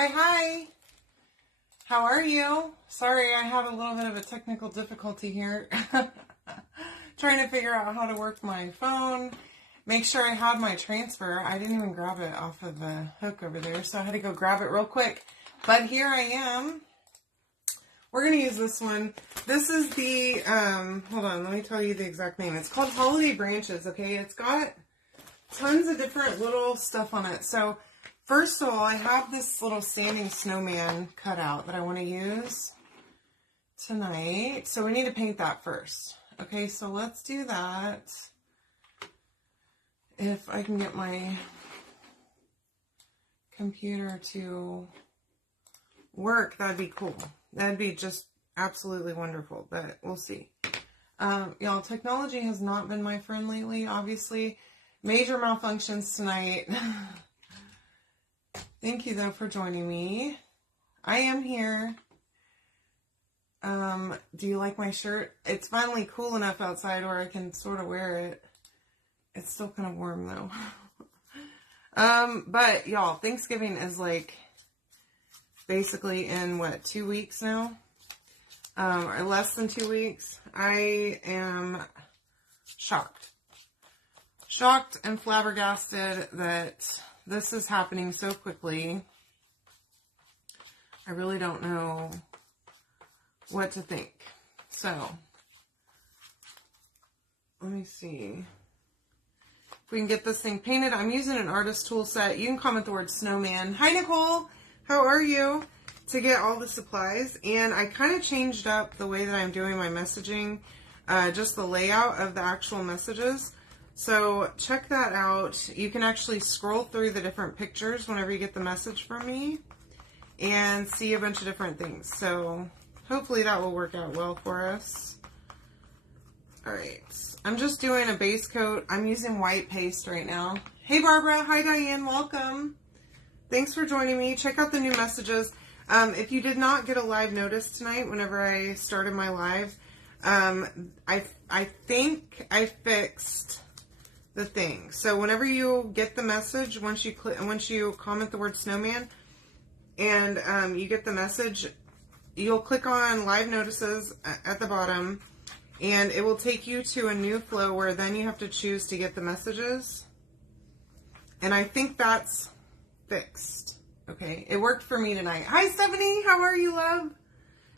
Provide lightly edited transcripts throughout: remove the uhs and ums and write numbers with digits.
Hi. How are you? Sorry, I had a little bit of a technical difficulty here. Trying to figure out how to work my phone. Make sure I had my transfer. I didn't even grab it off of the hook over there, so I had to go grab it real quick. But here I am. We're going to use this one. This is the, hold on, let me tell you the exact name. It's called Holiday Branches, okay? It's got tons of different little stuff on it. So, first of all, I have this little standing snowman cut out that I want to use tonight. So we need to paint that first. Okay, so let's do that. If I can get my computer to work, that'd be cool. That'd be just absolutely wonderful, but we'll see. Y'all, technology has not been my friend lately, obviously. Major malfunctions tonight. Thank you, though, for joining me. I am here. Do you like my shirt? It's finally cool enough outside where I can sort of wear it. It's still kind of warm, though. But, y'all, Thanksgiving is, like, basically in, 2 weeks now? Or less than 2 weeks. I am shocked. Shocked and flabbergasted that this is happening so quickly. I really don't know what to think. So, let me see if we can get this thing painted. I'm using an artist tool set. You can comment the word snowman. Hi, Nicole. How are you? To get all the supplies. And I kind of changed up the way that I'm doing my messaging, just the layout of the actual messages. So check that out. You can actually scroll through the different pictures whenever you get the message from me and see a bunch of different things. So hopefully that will work out well for us. All right. I'm just doing a base coat. I'm using white paste right now. Hey, Barbara. Hi, Diane. Welcome. Thanks for joining me. Check out the new messages. If you did not get a live notice tonight whenever I started my live, I think I fixed the thing. So whenever you get the message, once you comment the word snowman and you get the message, you'll click on live notices at the bottom and it will take you to a new flow where then you have to choose to get the messages. And I think that's fixed. Okay, it worked for me tonight. Hi, Stephanie. How are you, love?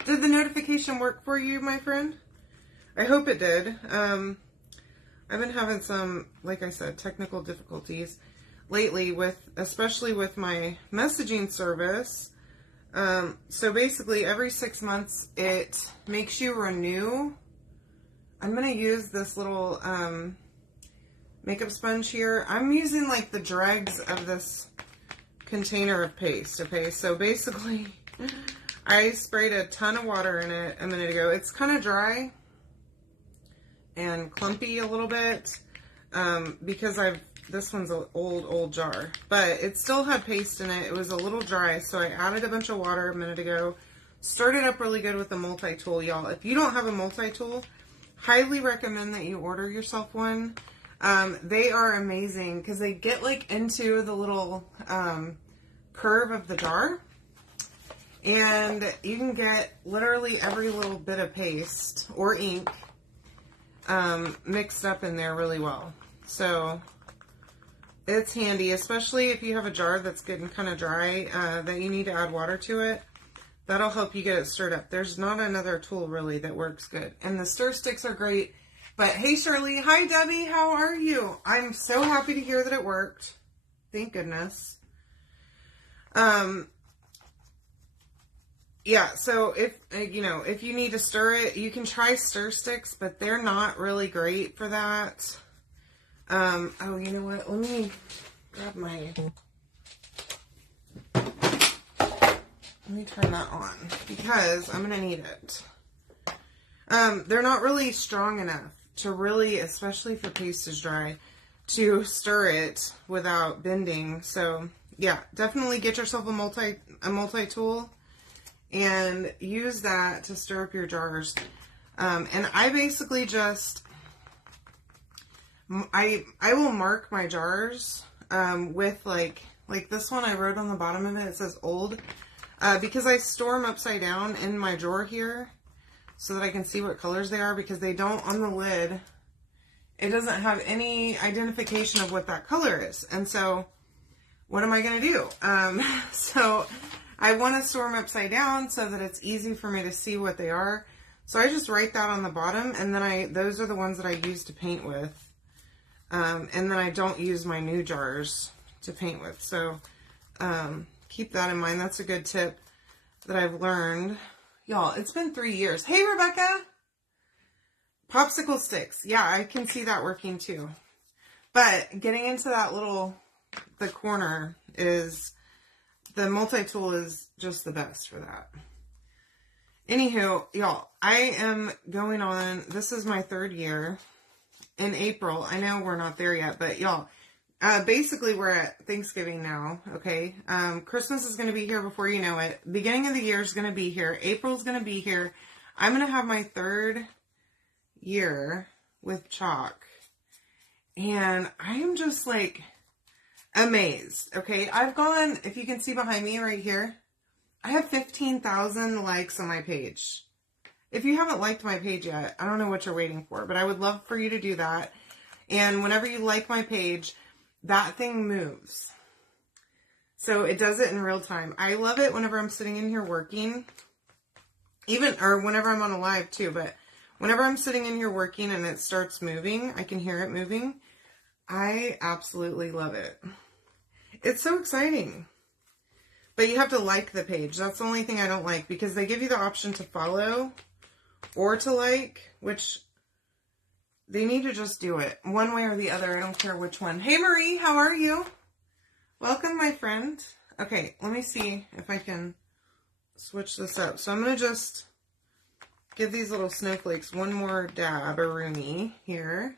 Did the notification work for you, my friend? I hope it did. I've been having some, like I said, technical difficulties lately especially with my messaging service. So basically every 6 months it makes you renew. I'm going to use this little makeup sponge here. I'm using like the dregs of this container of paste. Okay, so basically I sprayed a ton of water in it a minute ago. It's kind of dry and clumpy a little bit because this one's an old jar, but it still had paste in it. It was a little dry, so I added a bunch of water a minute ago. Stirred it up really good with a multi-tool, y'all. If you don't have a multi-tool, highly recommend that you order yourself one. They are amazing because they get like into the little curve of the jar, and you can get literally every little bit of paste or ink mixed up in there really well. So it's handy, especially if you have a jar that's getting kind of dry that you need to add water to it. That'll help you get it stirred up. There's not another tool really that works good. And the stir sticks are great. But hey, Shirley. Hi, Debbie. How are you? I'm so happy to hear that it worked. Thank goodness. Yeah, so if you need to stir it, you can try stir sticks, but they're not really great for that. Oh, you know what? Let me grab let me turn that on because I'm going to need it. They're not really strong enough to really, especially if the paste is dry, to stir it without bending. So yeah, definitely get yourself a multi-tool and use that to stir up your jars. And I basically just, I will mark my jars with like Like this one I wrote on the bottom of it, it says old. Because I store them upside down in my drawer here so that I can see what colors they are, because they don't, on the lid, it doesn't have any identification of what that color is. And so what am I going to do? So I want to store them upside down so that it's easy for me to see what they are. So I just write that on the bottom, and then those are the ones that I use to paint with. And then I don't use my new jars to paint with. So keep that in mind. That's a good tip that I've learned. Y'all, it's been 3 years. Hey, Rebecca! Popsicle sticks. Yeah, I can see that working too. But getting into that the corner is, the multi-tool is just the best for that. Anywho, y'all, I am going on, this is my 3rd year in April. I know we're not there yet, but y'all, basically we're at Thanksgiving now, okay? Christmas is going to be here before you know it. Beginning of the year is going to be here. April's going to be here. I'm going to have my 3rd year with chalk. And I am just like amazed, okay? I've gone, if you can see behind me right here, I have 15,000 likes on my page. If you haven't liked my page yet, I don't know what you're waiting for, but I would love for you to do that. And whenever you like my page, that thing moves. So it does it in real time. I love it whenever I'm sitting in here working, or whenever I'm on a live too, but whenever I'm sitting in here working and it starts moving, I can hear it moving. I absolutely love it. It's so exciting. But you have to like the page. That's the only thing I don't like, because they give you the option to follow or to like, which they need to just do it one way or the other. I don't care which one. Hey, Marie, how are you? Welcome, my friend. Okay, let me see if I can switch this up. So I'm going to just give these little snowflakes one more dab or rooney here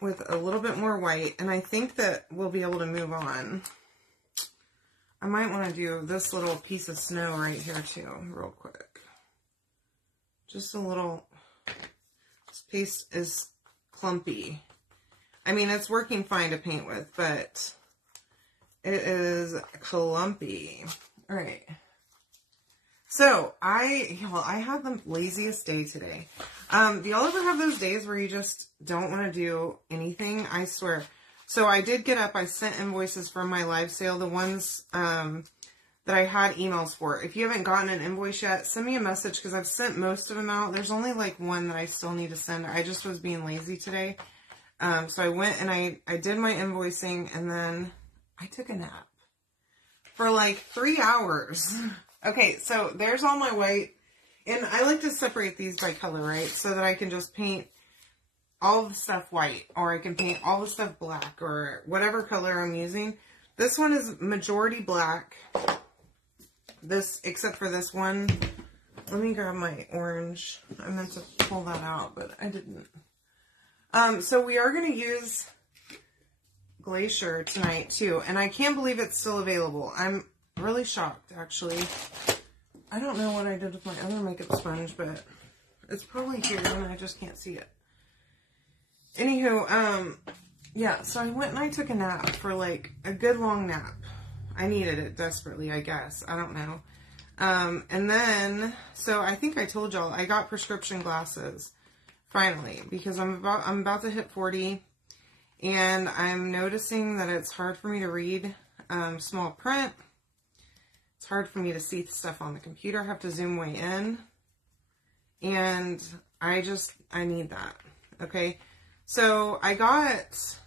with a little bit more white, and I think that we'll be able to move on. I might want to do this little piece of snow right here too, real quick. Just a little. This piece is clumpy. I mean, it's working fine to paint with, but it is clumpy. All right. So I had the laziest day today. Do y'all ever have those days where you just don't want to do anything? I swear. So I did get up. I sent invoices from my live sale, the ones that I had emails for. If you haven't gotten an invoice yet, send me a message, because I've sent most of them out. There's only like one that I still need to send. I just was being lazy today. So I went and I did my invoicing, and then I took a nap for like 3 hours. Okay, so there's all my white, and I like to separate these by color, right? So that I can just paint all the stuff white, or I can paint all the stuff black, or whatever color I'm using. This one is majority black. This, except for this one. Let me grab my orange. I meant to pull that out, but I didn't. So we are going to use Glacier tonight too, and I can't believe it's still available. I'm really shocked, actually. I don't know what I did with my other makeup sponge, but it's probably here and I just can't see it. Anywho, yeah, so I went and I took a nap for like a good long nap. I needed it desperately, I guess. I don't know. And then, so I think I told y'all, I got prescription glasses finally, because I'm about to hit 40, and I'm noticing that it's hard for me to read small print. It's hard for me to see stuff on the computer. I have to zoom way in. And I need that. Okay. So I got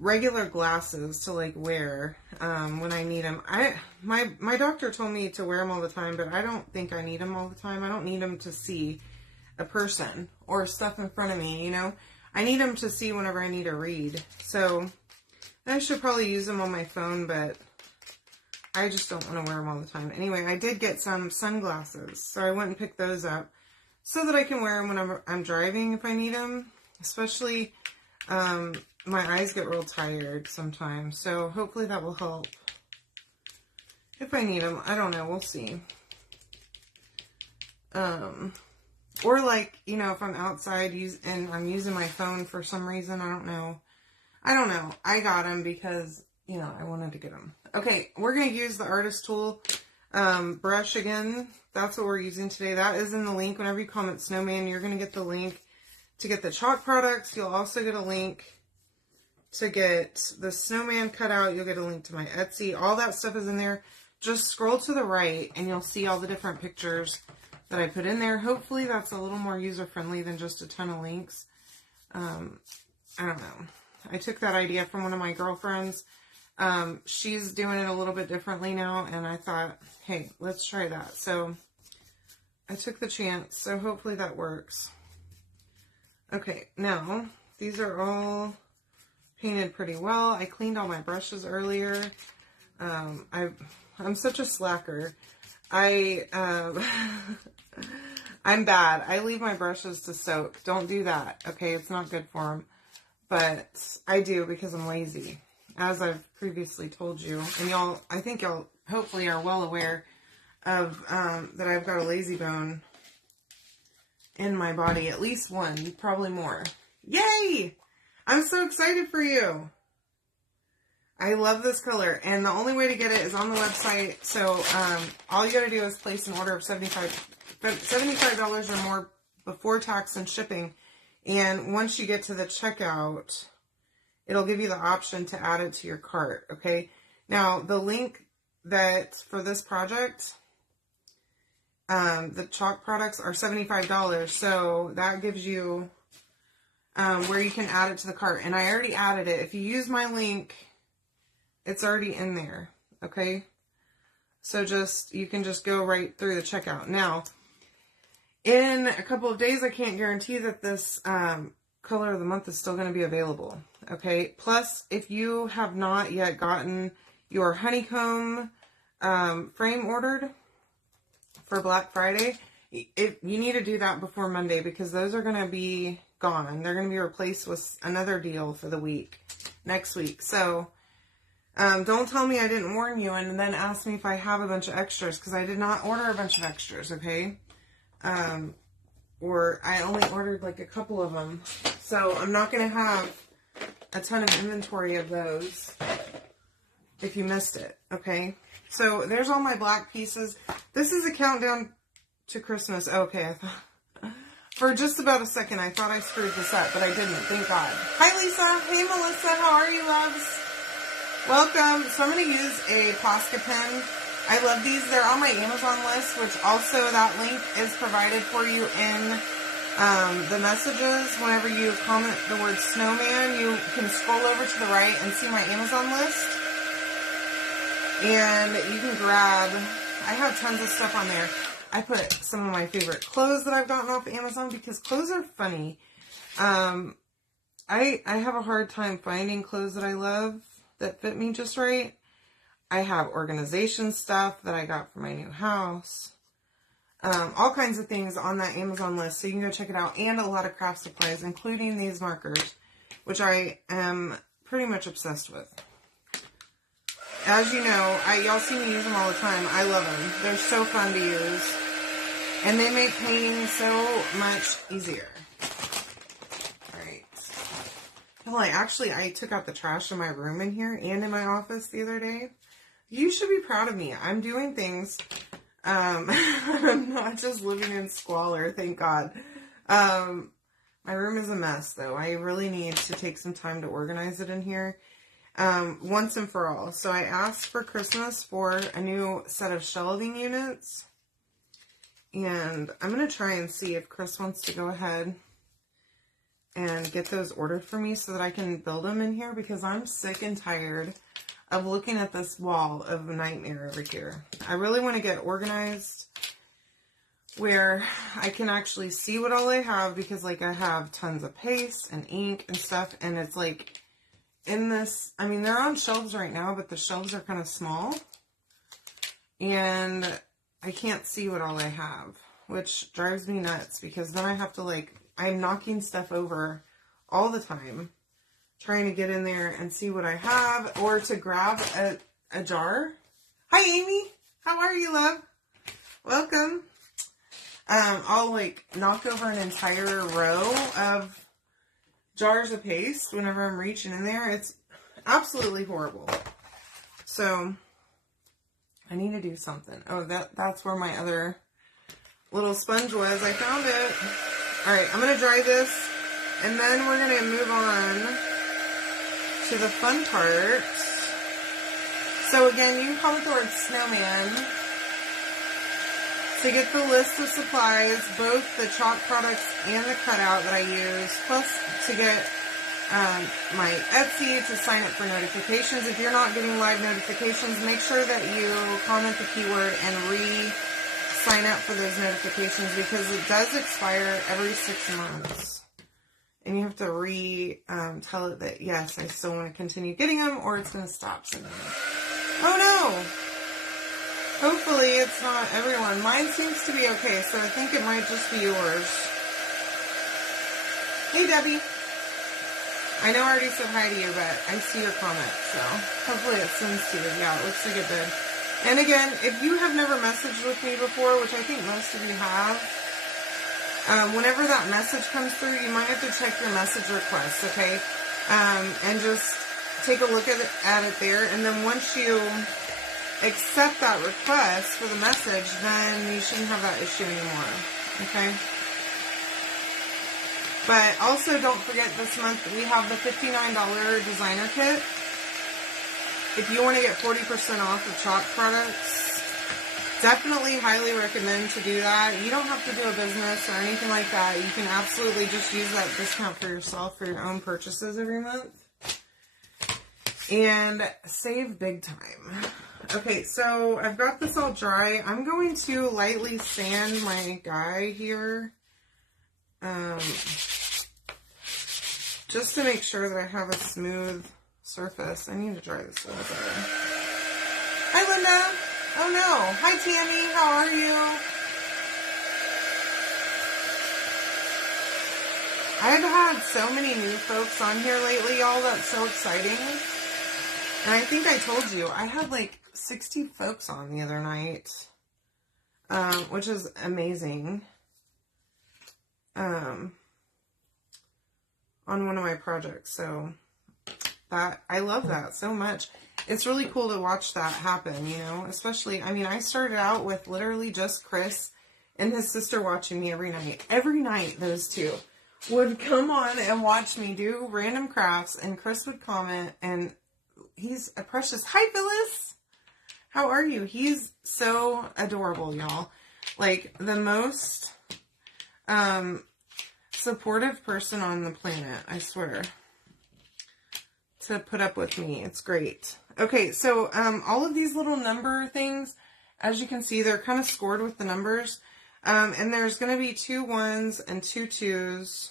regular glasses to like wear when I need them. My doctor told me to wear them all the time, but I don't think I need them all the time. I don't need them to see a person or stuff in front of me, you know. I need them to see whenever I need to read. So I should probably use them on my phone, but I just don't want to wear them all the time. Anyway, I did get some sunglasses, so I went and picked those up so that I can wear them when I'm driving if I need them. Especially, my eyes get real tired sometimes, so hopefully that will help. If I need them, I don't know, we'll see. Or like, you know, if I'm outside and I'm using my phone for some reason, I don't know. I don't know. I got them because, you know, I wanted to get them. Okay, we're going to use the artist tool brush again. That's what we're using today. That is in the link. Whenever you comment Snowman, you're going to get the link to get the chalk products. You'll also get a link to get the Snowman cutout. You'll get a link to my Etsy. All that stuff is in there. Just scroll to the right and you'll see all the different pictures that I put in there. Hopefully that's a little more user-friendly than just a ton of links. I don't know. I took that idea from one of my girlfriends. She's doing it a little bit differently now, and I thought, hey, let's try that. So I took the chance, so hopefully that works. Okay, now these are all painted pretty well. I cleaned all my brushes earlier. I'm such a slacker. I'm bad. I leave my brushes to soak. Don't do that, okay? It's not good for them. But I do because I'm lazy, as I've previously told you. And y'all, I think y'all hopefully are well aware of that I've got a lazy bone in my body. At least one, probably more. Yay! I'm so excited for you. I love this color. And the only way to get it is on the website. So all you got to do is place an order of $75 or more before tax and shipping. And once you get to the checkout, it'll give you the option to add it to your cart, okay? Now, the link that for this project, the chalk products are $75, so that gives you where you can add it to the cart. And I already added it. If you use my link, it's already in there, okay? So you can just go right through the checkout. Now, in a couple of days, I can't guarantee that this color of the month is still going to be available, okay? Plus, if you have not yet gotten your honeycomb frame ordered for Black Friday, you need to do that before Monday because those are going to be gone. They're going to be replaced with another deal for the week, next week. So, don't tell me I didn't warn you and then ask me if I have a bunch of extras because I did not order a bunch of extras, okay? Or I only ordered like a couple of them. So I'm not going to have a ton of inventory of those if you missed it, okay? So there's all my black pieces. This is a countdown to Christmas. Okay, I thought, for just about a second, I thought I screwed this up, but I didn't, thank God. Hi, Lisa. Hey, Melissa. How are you, loves? Welcome. So I'm going to use a Posca pen. I love these. They're on my Amazon list, which also that link is provided for you in the messages. Whenever you comment the word Snowman, you can scroll over to the right and see my Amazon list. And you can grab, I have tons of stuff on there. I put some of my favorite clothes that I've gotten off Amazon because clothes are funny. I have a hard time finding clothes that I love that fit me just right. I have organization stuff that I got for my new house. All kinds of things on that Amazon list, so you can go check it out. And a lot of craft supplies, including these markers, which I am pretty much obsessed with. As you know, y'all see me use them all the time. I love them. They're so fun to use. And they make painting so much easier. Alright. I took out the trash in my room in here and in my office the other day. You should be proud of me. I'm doing things. I'm not just living in squalor, thank God. My room is a mess, though. I really need to take some time to organize it in here once and for all. So I asked for Christmas for a new set of shelving units. And I'm going to try and see if Chris wants to go ahead and get those ordered for me so that I can build them in here because I'm sick and tired of looking at this wall of a nightmare over here. I really want to get organized where I can actually see what all I have because like I have tons of paste and ink and stuff and it's like in this, I mean they're on shelves right now but the shelves are kind of small and I can't see what all I have, which drives me nuts because then I have to like, I'm knocking stuff over all the time trying to get in there and see what I have or to grab a jar. Hi, Amy. How are you, love? Welcome. I'll like knock over an entire row of jars of paste whenever I'm reaching in there. It's absolutely horrible. So I need to do something. Oh, that's where my other little sponge was. I found it. All right, I'm going to dry this, and then we're going to move on to the fun part. So again, you can comment the word Snowman to get the list of supplies, both the chalk products and the cutout that I use, plus to get my Etsy, to sign up for notifications. If you're not getting live notifications, make sure that you comment the keyword and sign up for those notifications, because it does expire every 6 months. And you have to tell it that, yes, I still want to continue getting them, or it's going to stop sending them. Oh no! Hopefully it's not everyone. Mine seems to be okay, so I think it might just be yours. Hey, Debbie. I know I already said hi to you, but I see your comment, so hopefully it sends to you. Yeah, it looks like it did. And again, if you have never messaged with me before, which I think most of you have, whenever that message comes through, you might have to check your message requests, okay? And just take a look at it there, and then once you accept that request for the message, then you shouldn't have that issue anymore, okay? But also don't forget, this month we have the $59 designer kit. If you want to get 40% off of chalk products, definitely highly recommend to do that. You don't have to do a business or anything like that. You can absolutely just use that discount for yourself for your own purchases every month. And save big time. Okay, so I've got this all dry. I'm going to lightly sand my guy here. Just to make sure that I have a smooth surface. I need to dry this a little better. Hi, Linda. Oh, no. Hi, Tammy. How are you? I've had so many new folks on here lately, y'all. That's so exciting. And I think I told you, I had like 60 folks on the other night, which is amazing, on one of my projects. So I love that so much. It's really cool to watch that happen, you know, especially, I mean, I started out with literally just Chris and his sister watching me every night. Every night, those two would come on and watch me do random crafts, and Chris would comment, and he's a precious. Hi, Phyllis. How are you? He's so adorable, y'all. Like, the most supportive person on the planet, I swear. To put up with me. It's great. Okay, so all of these little number things, as you can see, they're kind of scored with the numbers. And there's going to be 2 1s and 2 2s.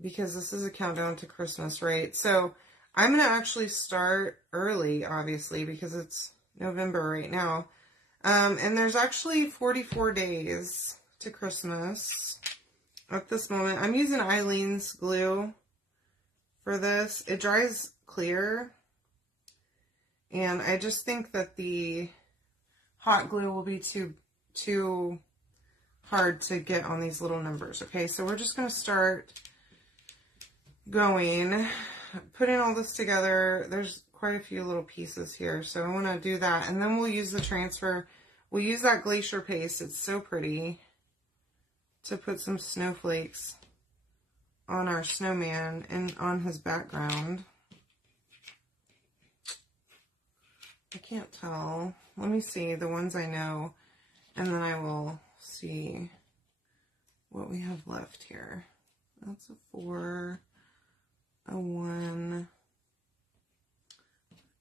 Because this is a countdown to Christmas, right? So I'm going to actually start early, obviously, because it's November right now. And there's actually 44 days to Christmas at this moment. I'm using Eileen's glue for this. It dries clear. And I just think that the hot glue will be too hard to get on these little numbers. Okay, so we're just going to start going, putting all this together. There's quite a few little pieces here, so I want to do that, and then we'll use the transfer. We'll use that glacier paste. It's so pretty, to put some snowflakes on our snowman and on his background. I can't tell. Let me see the ones I know, and then I will see what we have left here. That's a 4, a 1,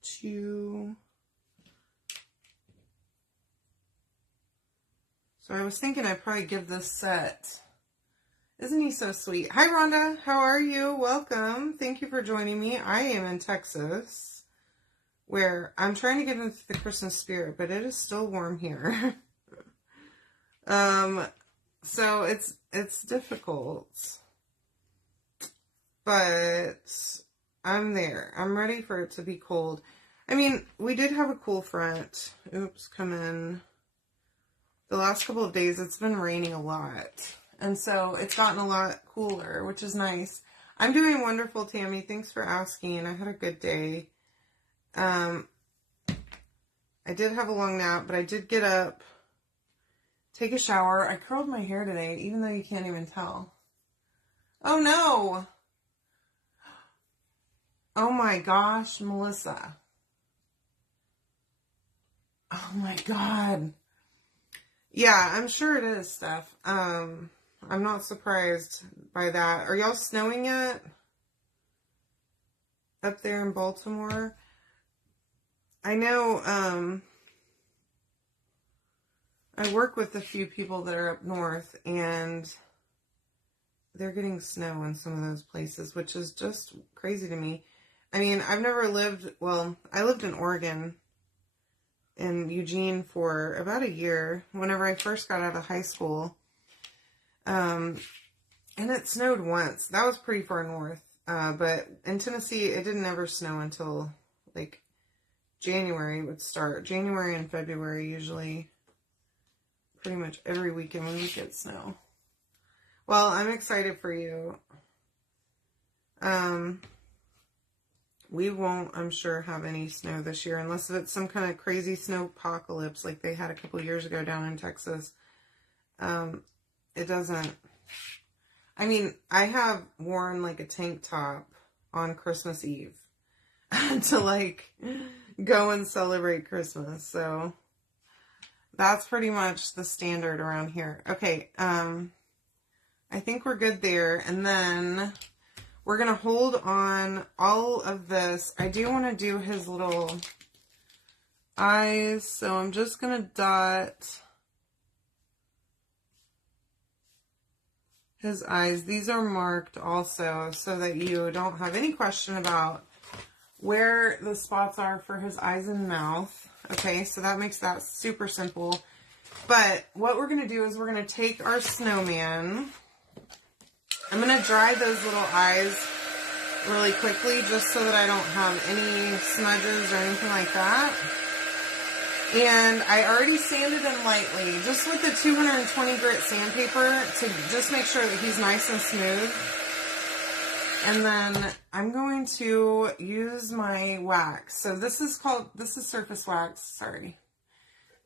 2. So I was thinking I'd probably give this set. Isn't he so sweet? Hi, Rhonda. How are you? Welcome. Thank you for joining me. I am in Texas, where I'm trying to get into the Christmas spirit, but it is still warm here. So it's difficult, but I'm there. I'm ready for it to be cold. I mean, we did have a cool front. Oops, come in. The last couple of days, it's been raining a lot. And so it's gotten a lot cooler, which is nice. I'm doing wonderful, Tammy. Thanks for asking. I had a good day. I did have a long nap, but I did get up, take a shower. I curled my hair today, even though you can't even tell. Oh, no. Oh, my gosh, Melissa. Oh, my God. Yeah, I'm sure it is, Steph. I'm not surprised by that. Are y'all snowing yet? Up there in Baltimore? I know, I work with a few people that are up north, and they're getting snow in some of those places, which is just crazy to me. I mean, I've never lived, well, I lived in Oregon, in Eugene, for about a year, whenever I first got out of high school. And it snowed once. That was pretty far north. But in Tennessee, it didn't ever snow until, like, January would start. January and February, usually. Pretty much every weekend we would get snow. Well, I'm excited for you. We won't, I'm sure, have any snow this year unless it's some kind of crazy snow apocalypse like they had a couple years ago down in Texas. It doesn't. I mean, I have worn like a tank top on Christmas Eve to like go and celebrate Christmas. So that's pretty much the standard around here. Okay, I think we're good there. And then we're going to hold on all of this. I do want to do his little eyes. So I'm just going to dot his eyes. These are marked also so that you don't have any question about where the spots are for his eyes and mouth. Okay, so that makes that super simple. But what we're going to do is we're going to take our snowman. I'm going to dry those little eyes really quickly just so that I don't have any smudges or anything like that. And I already sanded him lightly, just with the 220 grit sandpaper to just make sure that he's nice and smooth. And then I'm going to use my wax. So this is surface wax, sorry.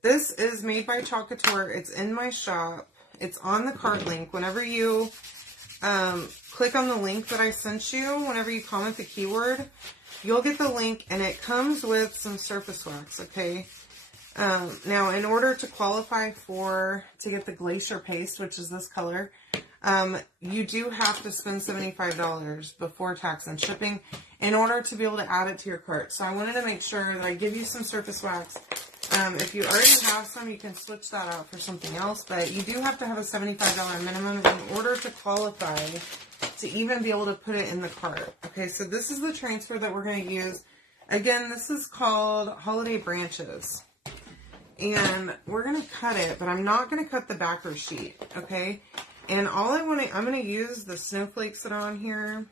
This is made by Chalk Couture. It's in my shop. It's on the cart link. Whenever you click on the link that I sent you, whenever you comment the keyword, you'll get the link, and it comes with some surface wax, okay? Now, in order to qualify to get the Glacier Paste, which is this color, you do have to spend $75 before tax and shipping in order to be able to add it to your cart. So I wanted to make sure that I give you some surface wax. If you already have some, you can switch that out for something else, but you do have to have a $75 minimum in order to qualify to even be able to put it in the cart. Okay, so this is the transfer that we're going to use. Again, this is called Holiday Branches. And we're going to cut it, but I'm not going to cut the backer sheet, okay? And I'm going to use the snowflakes that are on here.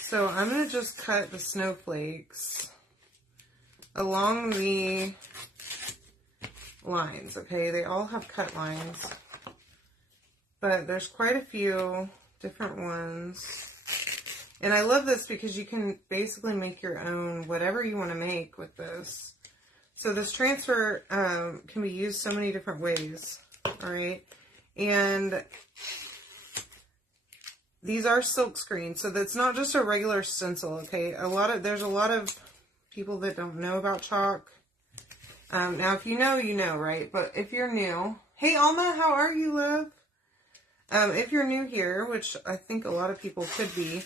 So I'm going to just cut the snowflakes along the lines, okay? They all have cut lines, but there's quite a few different ones. And I love this because you can basically make your own, whatever you want to make with this. So this transfer can be used so many different ways, all right? And these are silk screen, so that's not just a regular stencil, okay? There's a lot of people that don't know about chalk. Now, if you know, you know, right? But if you're new, hey, Alma, how are you, love? If you're new here, which I think a lot of people could be,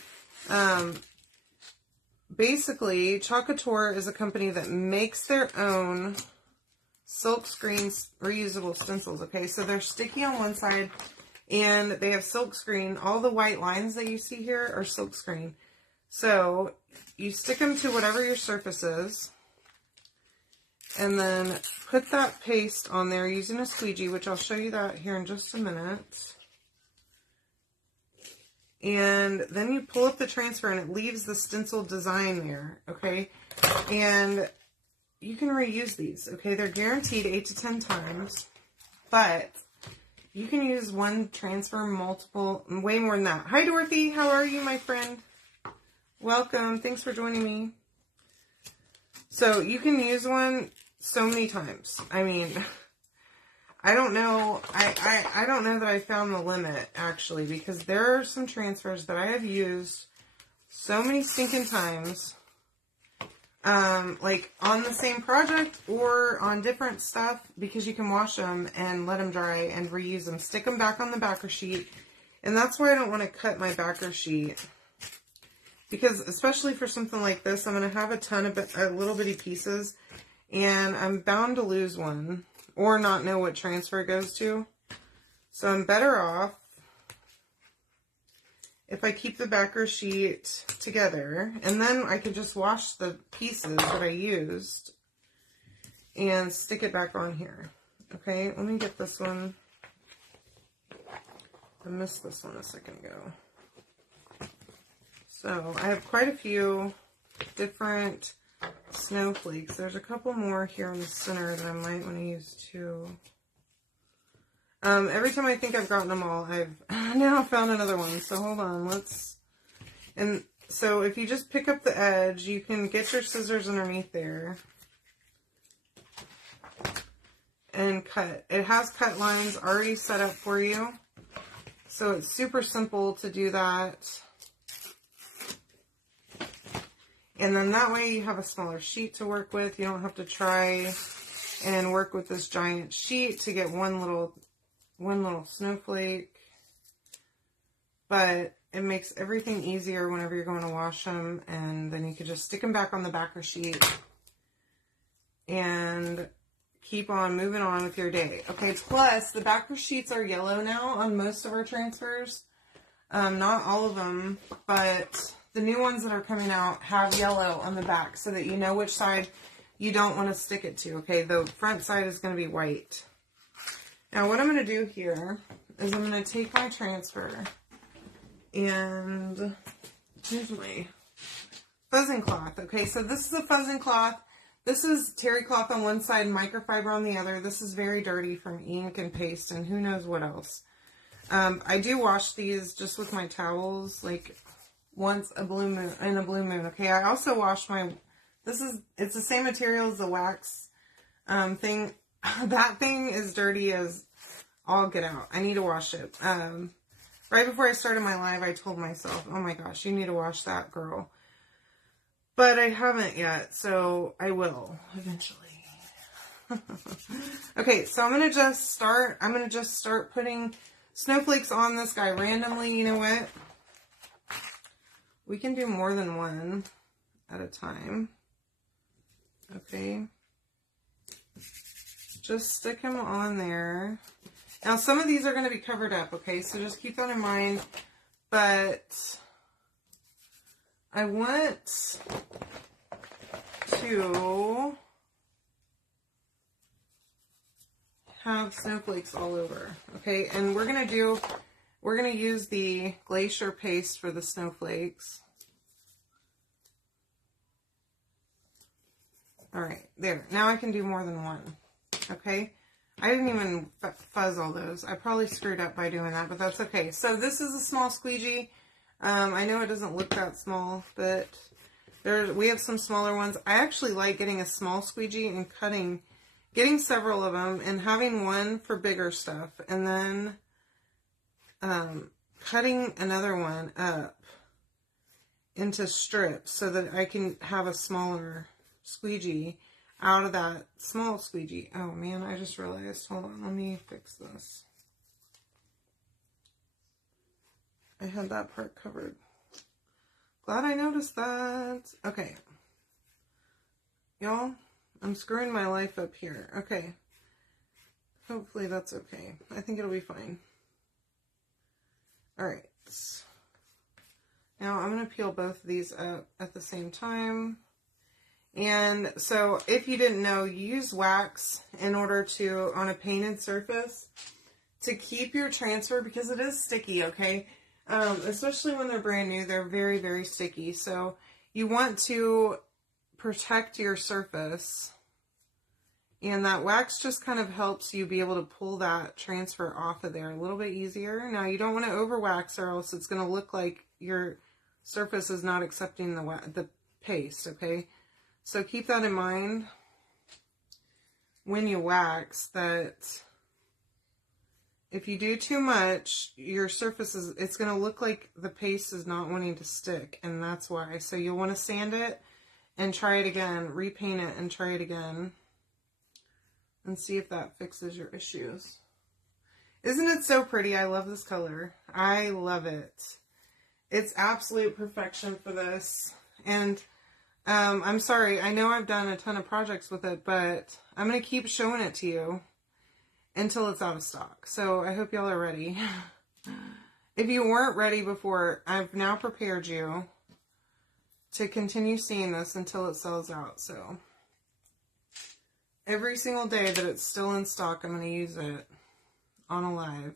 basically, Chalk Couture is a company that makes their own silk screen reusable stencils, okay? So they're sticky on one side, and they have silk screen. All the white lines that you see here are silk screen. So you stick them to whatever your surface is, and then put that paste on there using a squeegee, which I'll show you that here in just a minute. And then you pull up the transfer, and it leaves the stencil design there, okay? And you can reuse these, okay? They're guaranteed 8 to 10 times, but you can use one transfer, multiple, way more than that. Hi, Dorothy. How are you, my friend? Welcome. Thanks for joining me. So you can use one so many times. I mean, I don't know. I don't know that I found the limit, actually, because there are some transfers that I have used so many stinking times, like on the same project or on different stuff, because you can wash them and let them dry and reuse them. Stick them back on the backer sheet. And that's why I don't want to cut my backer sheet, because especially for something like this, I'm going to have a ton of little bitty pieces, and I'm bound to lose one or not know what transfer it goes to. So I'm better off if I keep the backer sheet together, and then I can just wash the pieces that I used and stick it back on here. Okay, let me get this one. I missed this one a second ago. So I have quite a few different snowflakes. There's a couple more here in the center that I might want to use too. Every time I think I've gotten them all, I've now found another one. So hold on, and so if you just pick up the edge, you can get your scissors underneath there and cut. It has cut lines already set up for you. So it's super simple to do that. And then that way you have a smaller sheet to work with. You don't have to try and work with this giant sheet to get one little snowflake. But it makes everything easier whenever you're going to wash them. And then you can just stick them back on the backer sheet and keep on moving on with your day. Okay, plus the backer sheets are yellow now on most of our transfers. Not all of them, but the new ones that are coming out have yellow on the back so that you know which side you don't want to stick it to. Okay, the front side is going to be white. Now what I'm going to do here is I'm going to take my transfer, and here's my fuzzing cloth. Okay, so this is a fuzzing cloth. This is terry cloth on one side and microfiber on the other. This is very dirty from ink and paste and who knows what else. I do wash these just with my towels, like once a blue moon. Okay, I also wash my, it's the same material as the wax thing. That thing is dirty as all get out. I need to wash it. Right before I started my live, I told myself, oh my gosh, you need to wash that, girl. But I haven't yet, so I will eventually. Okay, so I'm gonna just start putting snowflakes on this guy randomly. You know what? We can do more than one at a time. Okay. Just stick him on there. Now, some of these are going to be covered up, okay? So just keep that in mind. But I want to have snowflakes all over, okay? And we're going to use the glacier paste for the snowflakes. All right, there. Now I can do more than one, okay? I didn't even fuzz all those. I probably screwed up by doing that, but that's okay. So this is a small squeegee. I know it doesn't look that small, but we have some smaller ones. I actually like getting a small squeegee and getting several of them and having one for bigger stuff, and then cutting another one up into strips so that I can have a smaller squeegee out of that small squeegee. Oh man, I just realized. Hold on, let me fix this. I had that part covered. Glad I noticed that. Okay. Y'all, I'm screwing my life up here. Okay. Hopefully that's okay. I think it'll be fine. Alright. Now I'm going to peel both of these up at the same time. And so if you didn't know, you use wax in order to, on a painted surface, to keep your transfer, because it is sticky, okay? Especially when they're brand new, they're very, very sticky. So you want to protect your surface And that wax just kind of helps you be able to pull that transfer off of there a little bit easier. Now, you don't want to over wax or else it's going to look like your surface is not accepting the paste, okay? So keep that in mind when you wax, that if you do too much, your surface it's going to look like the paste is not wanting to stick, and that's why. So you'll want to sand it and try it again, repaint it and try it again, and see if that fixes your issues. Isn't it so pretty? I love this color. I love it. It's absolute perfection for this. And I'm sorry, I know I've done a ton of projects with it, but I'm going to keep showing it to you until it's out of stock. So I hope y'all are ready. If you weren't ready before, I've now prepared you to continue seeing this until it sells out. So every single day that it's still in stock, I'm going to use it on a live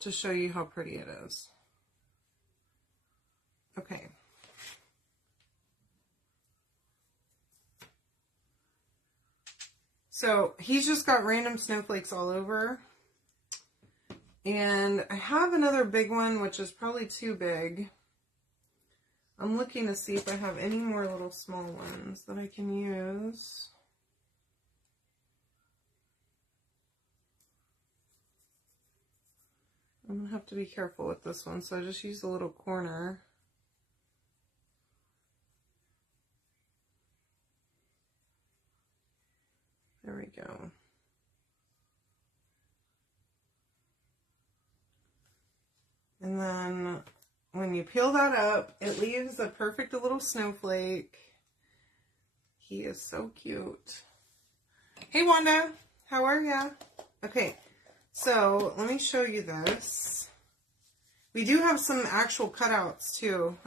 to show you how pretty it is. Okay. So he's just got random snowflakes all over. And I have another big one, which is probably too big. I'm looking to see if I have any more little small ones that I can use. I'm going to have to be careful with this one, so I just use the little corner. There we go. And then when you peel that up, it leaves a perfect little snowflake. He is so cute. Hey, Wanda. How are ya? Okay, so let me show you this. We do have some actual cutouts, too.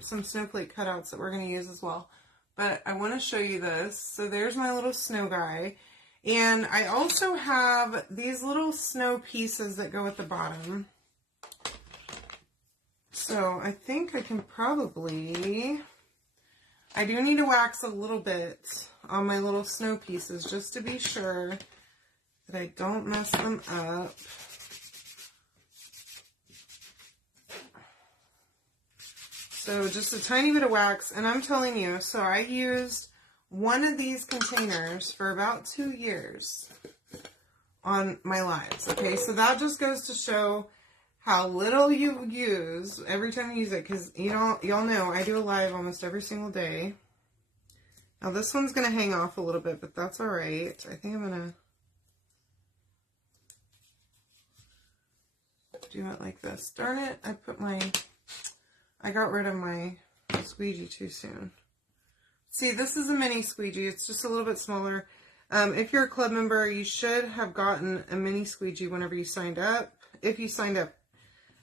Some snowflake cutouts that we're going to use as well. But I want to show you this. So there's my little snow guy. And I also have these little snow pieces that go at the bottom. So I think I can probably... I do need to wax a little bit on my little snow pieces just to be sure that I don't mess them up. So just a tiny bit of wax, and I'm telling you, so I used one of these containers for about 2 years on my lives, okay? So that just goes to show how little you use every time you use it, because y'all know I do a live almost every single day. Now this one's going to hang off a little bit, but that's all right. I think I'm going to do it like this. Darn it, I got rid of my squeegee too soon. See, this is a mini squeegee. It's just a little bit smaller. If you're a club member, you should have gotten a mini squeegee whenever you signed up. If you signed up,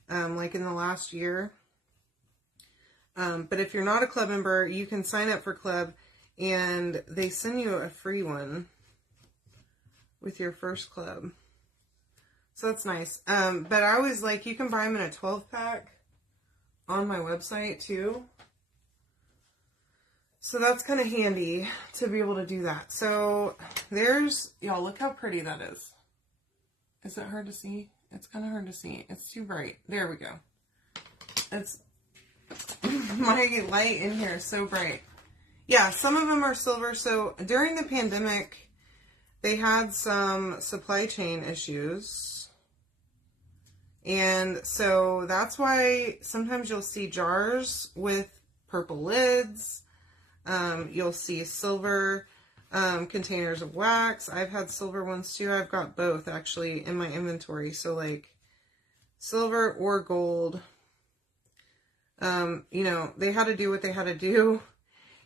like in the last year. But if you're not a club member, you can sign up for club and they send you a free one with your first club. So that's nice. But I always like, you can buy them in a 12-pack on my website too. So that's kind of handy to be able to do that. So there's, y'all, look how pretty that is. Is it hard to see? It's kind of hard to see. It's too bright. There we go. It's my light in here is so bright. Yeah, some of them are silver. So during the pandemic, they had some supply chain issues. And so that's why sometimes you'll see jars with purple lids. You'll see silver containers of wax. I've had silver ones too. I've got both actually in my inventory. So like silver or gold. You know, they had to do what they had to do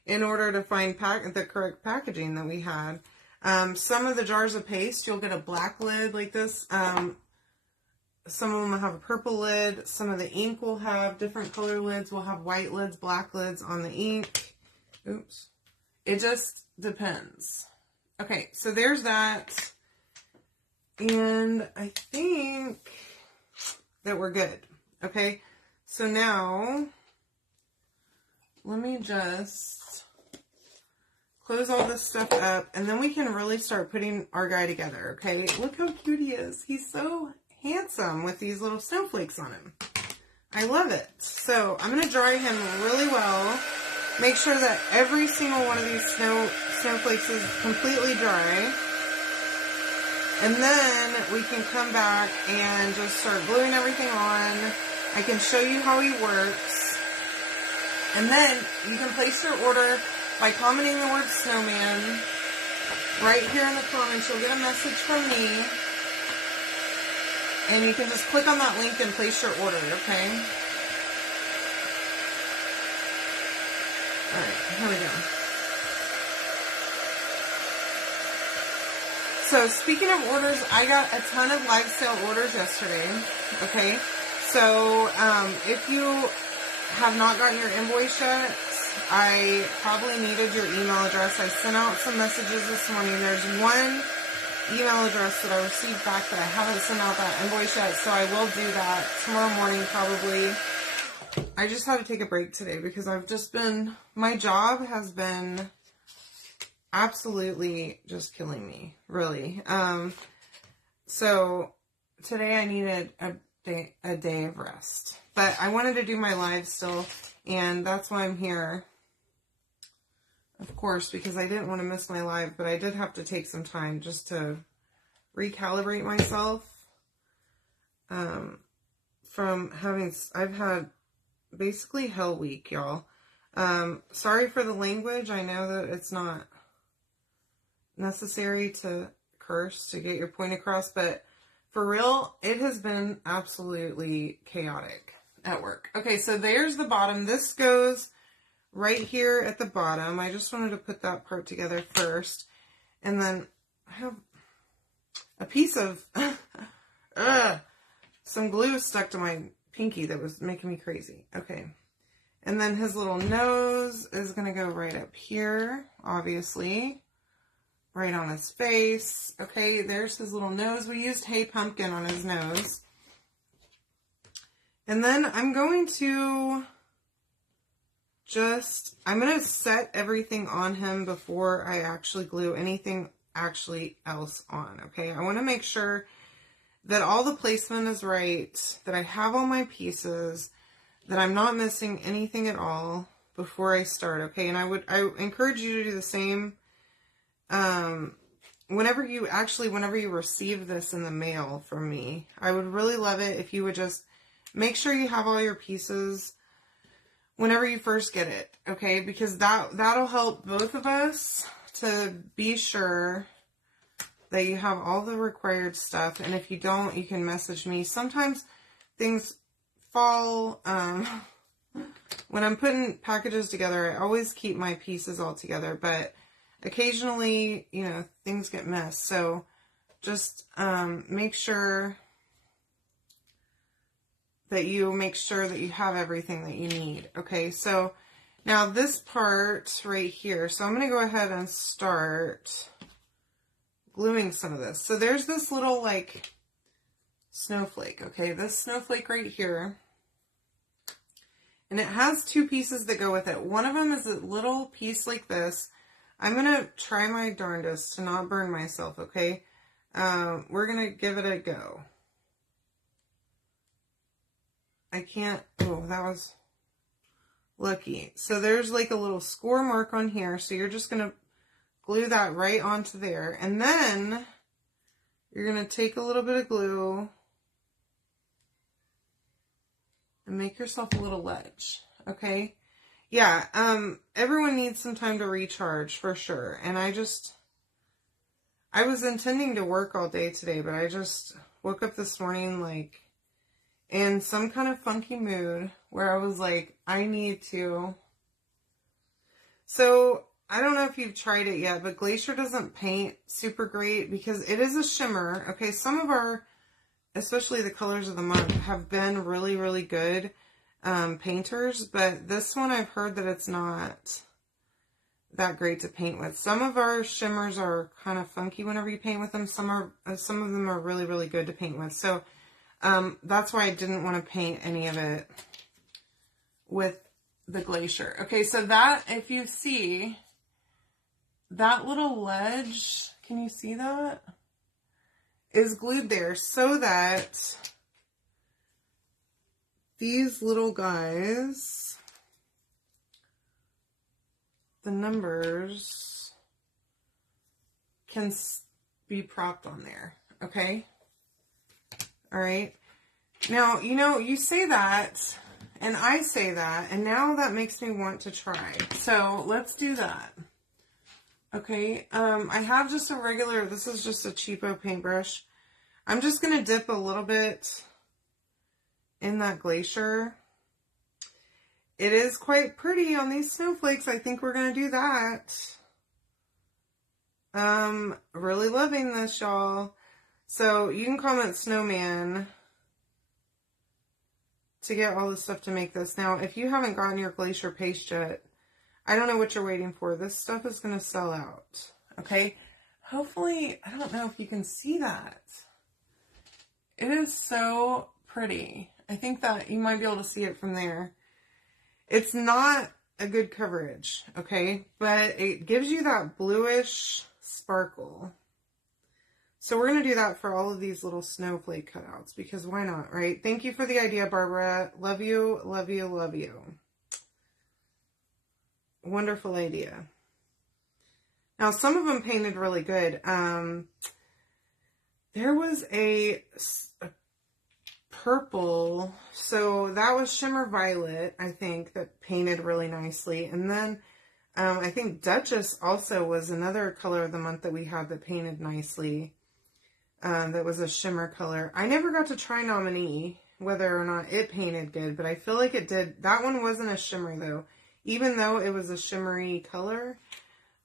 in order to find the correct packaging that we had. Some of the jars of paste, you'll get a black lid like this. Some of them will have a purple lid. Some of the ink will have different color lids. We'll have white lids, black lids on the ink. Oops. It just depends. Okay, so there's that. And I think that we're good. Okay, so now let me just close all this stuff up, and then we can really start putting our guy together, okay? Look how cute he is. He's so handsome with these little snowflakes on him. I love it. So I'm going to dry him really well. Make sure that every single one of these snowflakes is completely dry. And then we can come back and just start gluing everything on. I can show you how he works. And then you can place your order by commenting the word snowman. Right here in the comments, you'll get a message from me. And you can just click on that link and place your order, okay? Alright, here we go. So, speaking of orders, I got a ton of live sale orders yesterday, okay? So, if you have not gotten your invoice yet, I probably needed your email address. I sent out some messages this morning. There's one email address that I received back that I haven't sent out that invoice yet, so I will do that tomorrow morning probably. I just had to take a break today because my job has been absolutely just killing me, really. So today I needed a day of rest, but I wanted to do my live still, and that's why I'm here. Of course, because I didn't want to miss my live, but I did have to take some time just to recalibrate myself I've had basically hell week, y'all. Sorry for the language. I know that it's not necessary to curse to get your point across, but for real, it has been absolutely chaotic at work. Okay, so there's the bottom. This goes right here at the bottom. I just wanted to put that part together first. And then I have a piece of some glue stuck to my pinky that was making me crazy. Okay. And then his little nose is going to go right up here, obviously. Right on his face. Okay, there's his little nose. We used Hey Pumpkin on his nose. And then I'm going to set everything on him before I actually glue anything else on, okay? I want to make sure that all the placement is right, that I have all my pieces, that I'm not missing anything at all before I start, okay? And I encourage you to do the same whenever you receive this in the mail from me. I would really love it if you would just make sure you have all your pieces whenever you first get it, okay? Because that'll help both of us to be sure that you have all the required stuff. And if you don't, you can message me. Sometimes things fall. When I'm putting packages together, I always keep my pieces all together, but occasionally, things get missed. So just make sure that you have everything that you need. Okay, so now this part right here. So I'm going to go ahead and start gluing some of this. So there's this little snowflake. Okay, this snowflake right here. And it has two pieces that go with it. One of them is a little piece like this. I'm going to try my darndest to not burn myself, okay? We're going to give it a go. That was lucky. So there's like a little score mark on here. So you're just going to glue that right onto there. And then you're going to take a little bit of glue and make yourself a little ledge. Okay. Yeah. Everyone needs some time to recharge for sure. And I was intending to work all day today, but I just woke up this morning in some kind of funky mood where I was like, I need to. So I don't know if you've tried it yet, but Glacier doesn't paint super great because it is a shimmer. Okay, some of our, especially the colors of the month, have been really, really good painters, but this one I've heard that it's not that great to paint with. Some of our shimmers are kind of funky whenever you paint with them. Some of them are really, really good to paint with. So that's why I didn't want to paint any of it with the Glacier. Okay, so that, if you see, that little ledge, can you see that? Is glued there so that these little guys, the numbers, can be propped on there, okay? All right. Now, you know, you say that, and I say that, and now that makes me want to try. So let's do that. Okay, I have just a regular, this is just a cheapo paintbrush. I'm just going to dip a little bit in that glacier. It is quite pretty on these snowflakes. I think we're going to do that. Really loving this, y'all. So you can comment Snowman to get all the stuff to make this. Now, if you haven't gotten your glacier paste yet, I don't know what you're waiting for. This stuff is going to sell out. Okay? Hopefully, I don't know if you can see that. It is so pretty. I think that you might be able to see it from there. It's not a good coverage, okay? But it gives you that bluish sparkle. So we're going to do that for all of these little snowflake cutouts because why not, right? Thank you for the idea, Barbara. Love you, love you, love you. Wonderful idea. Now, some of them painted really good. There was a purple, so that was Shimmer Violet, I think, that painted really nicely. And then I think Duchess also was another color of the month that we had that painted nicely. That was a shimmer color. I never got to try Nominee, whether or not it painted good, but I feel like it did. That one wasn't a shimmer, though. Even though it was a shimmery color,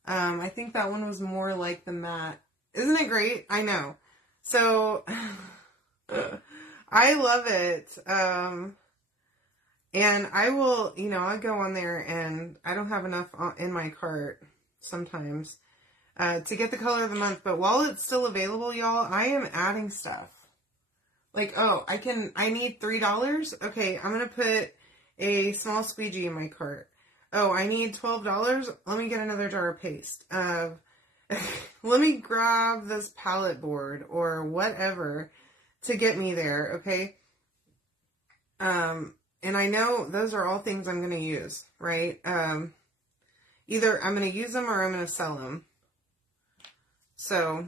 I think that one was more like the matte. Isn't it great? I know. So, I love it. And I will, you know, I'll go on there and I don't have enough in my cart sometimes to get the color of the month. But while it's still available, y'all, I am adding stuff. Like, oh, I need $3. Okay, I'm going to put a small squeegee in my cart. Oh, I need $12. Let me get another jar of paste. Let me grab this palette board or whatever to get me there, okay? And I know those are all things I'm going to use, right? Either I'm going to use them or I'm going to sell them. So,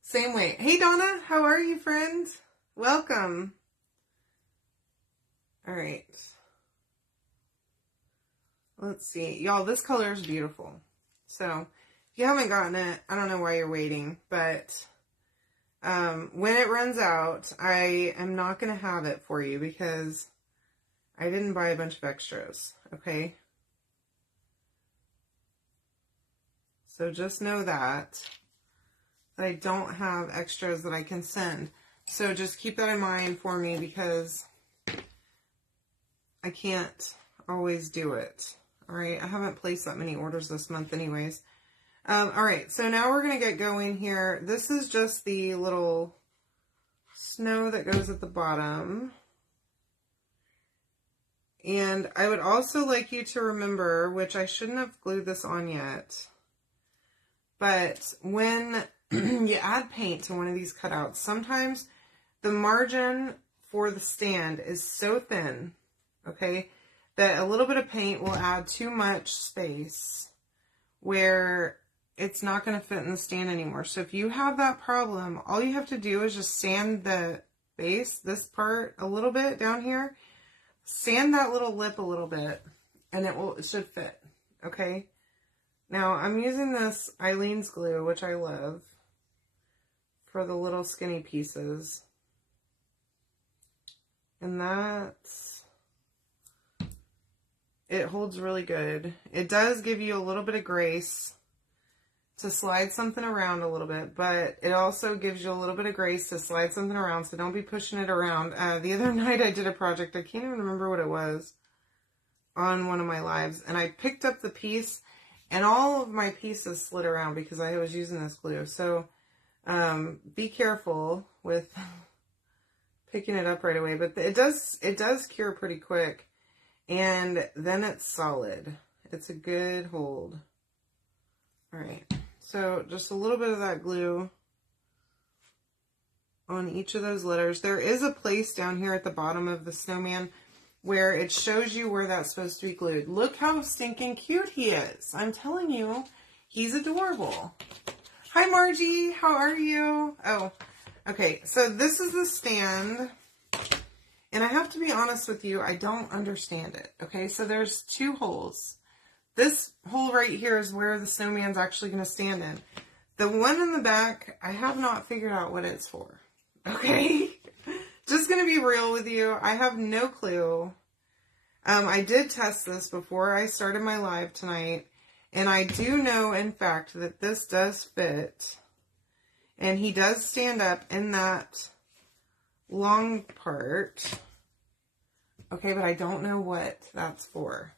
same way. Hey, Donna, how are you, friend? Welcome. All right. Let's see. Y'all, this color is beautiful. So, if you haven't gotten it, I don't know why you're waiting, but when it runs out, I am not going to have it for you because I didn't buy a bunch of extras, okay? So just know that I don't have extras that I can send. So just keep that in mind for me because I can't always do it. All right, I haven't placed that many orders this month anyways. All right, so now we're going to get going here. This is just the little snow that goes at the bottom. And I would also like you to remember, which I shouldn't have glued this on yet, but when you add paint to one of these cutouts, sometimes the margin for the stand is so thin, okay, that a little bit of paint will add too much space where it's not going to fit in the stand anymore. So if you have that problem, all you have to do is just sand the base, this part a little bit down here, sand that little lip a little bit, and it should fit, okay? Now, I'm using this Eileen's glue, which I love, for the little skinny pieces. And it holds really good. It does give you a little bit of grace to slide something around a little bit, but it also gives you a little bit of grace to slide something around, so don't be pushing it around. The other night I did a project, I can't even remember what it was, on one of my lives, and I picked up the piece, and all of my pieces slid around because I was using this glue. So be careful with picking it up right away, but it does cure pretty quick, and then it's solid. It's a good hold. All right, so just a little bit of that glue on each of those letters. There is a place down here at the bottom of the snowman where it shows you where that's supposed to be glued. Look how stinking cute he is. I'm telling you, he's adorable. Hi, Margie. How are you? Oh, okay. So this is the stand. And I have to be honest with you, I don't understand it. Okay, so there's 2 holes. This hole right here is where the snowman's actually going to stand in. The one in the back, I have not figured out what it's for. Okay? Just going to be real with you. I have no clue. I did test this before I started my live tonight. And I do know, in fact, that this does fit. And he does stand up in that long part. Okay, but I don't know what that's for.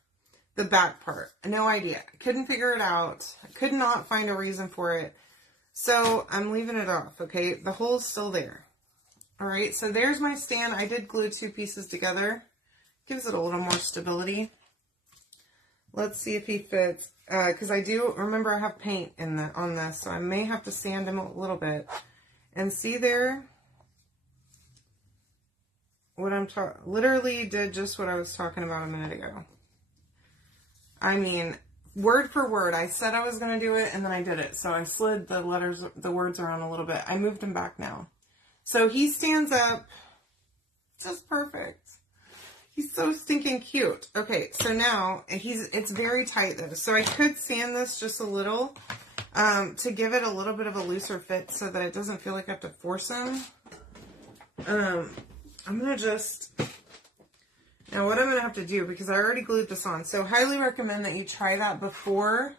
The back part. No idea. I couldn't figure it out. I could not find a reason for it. So I'm leaving it off, okay? The hole's still there. All right, so there's my stand. I did glue 2 pieces together. Gives it a little more stability. Let's see if he fits. Because I do, remember I have paint on this, so I may have to sand him a little bit. And see there? What I'm literally did just what I was talking about a minute ago. I mean, word for word. I said I was going to do it, and then I did it. So I slid the words around a little bit. I moved them back now. So he stands up just perfect. He's so stinking cute. Okay, so now it's very tight though. So I could sand this just a little to give it a little bit of a looser fit so that it doesn't feel like I have to force him. I'm going to just... Now, what I'm going to have to do, because I already glued this on, so highly recommend that you try that before.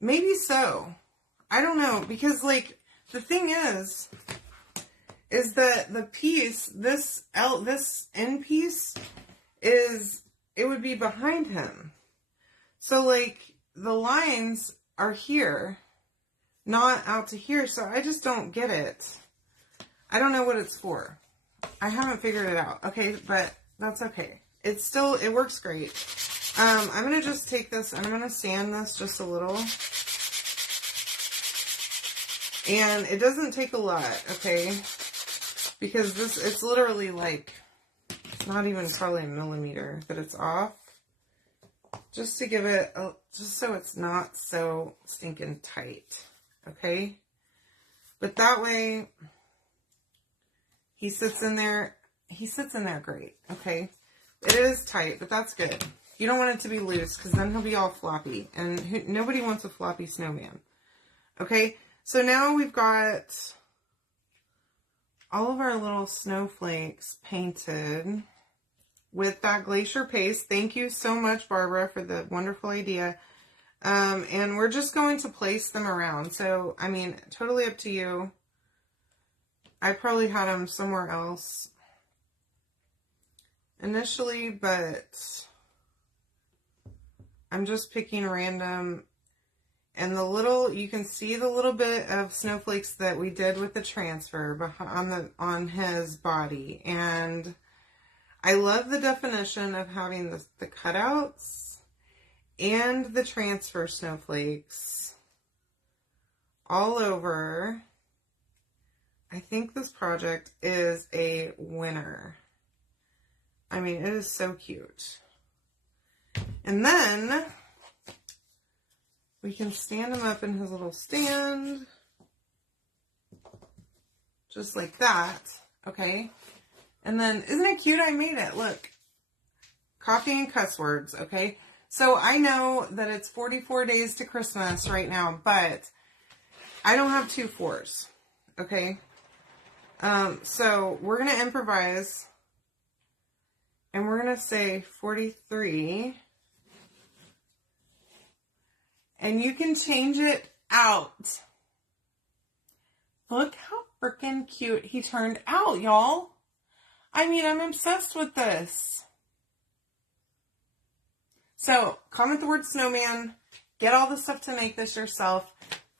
Maybe so. I don't know, because, like, the thing is that the piece, this end piece, it would be behind him. So, like, the lines are here, not out to here, so I just don't get it. I don't know what it's for. I haven't figured it out. Okay, but that's okay. It works great. I'm going to just take this and I'm going to sand this just a little. And it doesn't take a lot, okay? Because it's literally like, it's not even probably a millimeter that it's off. Just to give it, just so it's not so stinking tight, okay? But that way... He sits in there great, okay? It is tight, but that's good. You don't want it to be loose, because then he'll be all floppy. And nobody wants a floppy snowman. Okay, so now we've got all of our little snowflakes painted with that glacier paste. Thank you so much, Barbara, for the wonderful idea. And we're just going to place them around. So, I mean, totally up to you. I probably had them somewhere else initially, but I'm just picking random. And you can see the little bit of snowflakes that we did with the transfer on his body. And I love the definition of having the cutouts and the transfer snowflakes all over. I think this project is a winner. I mean, it is so cute. And then we can stand him up in his little stand. Just like that. Okay. And then, isn't it cute? I made it. Look. Coffee and cuss words. Okay. So I know that it's 44 days to Christmas right now, but I don't have 2 4s. Okay. So we're going to improvise, and we're going to say 43, and you can change it out. Look how freaking cute he turned out, y'all. I mean, I'm obsessed with this. So comment the word snowman, get all the stuff to make this yourself.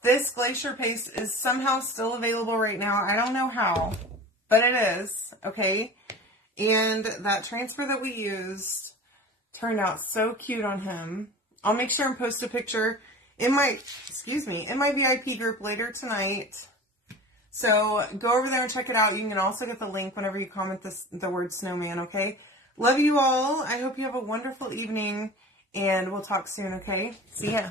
This glacier paste is somehow still available right now. I don't know how, but it is, okay? And that transfer that we used Turned out so cute on him. I'll make sure and post a picture in my, in my VIP group later tonight. So go over there and check it out. You can also get the link whenever you comment the word snowman, okay? Love you all. I hope you have a wonderful evening, and we'll talk soon, okay? See ya.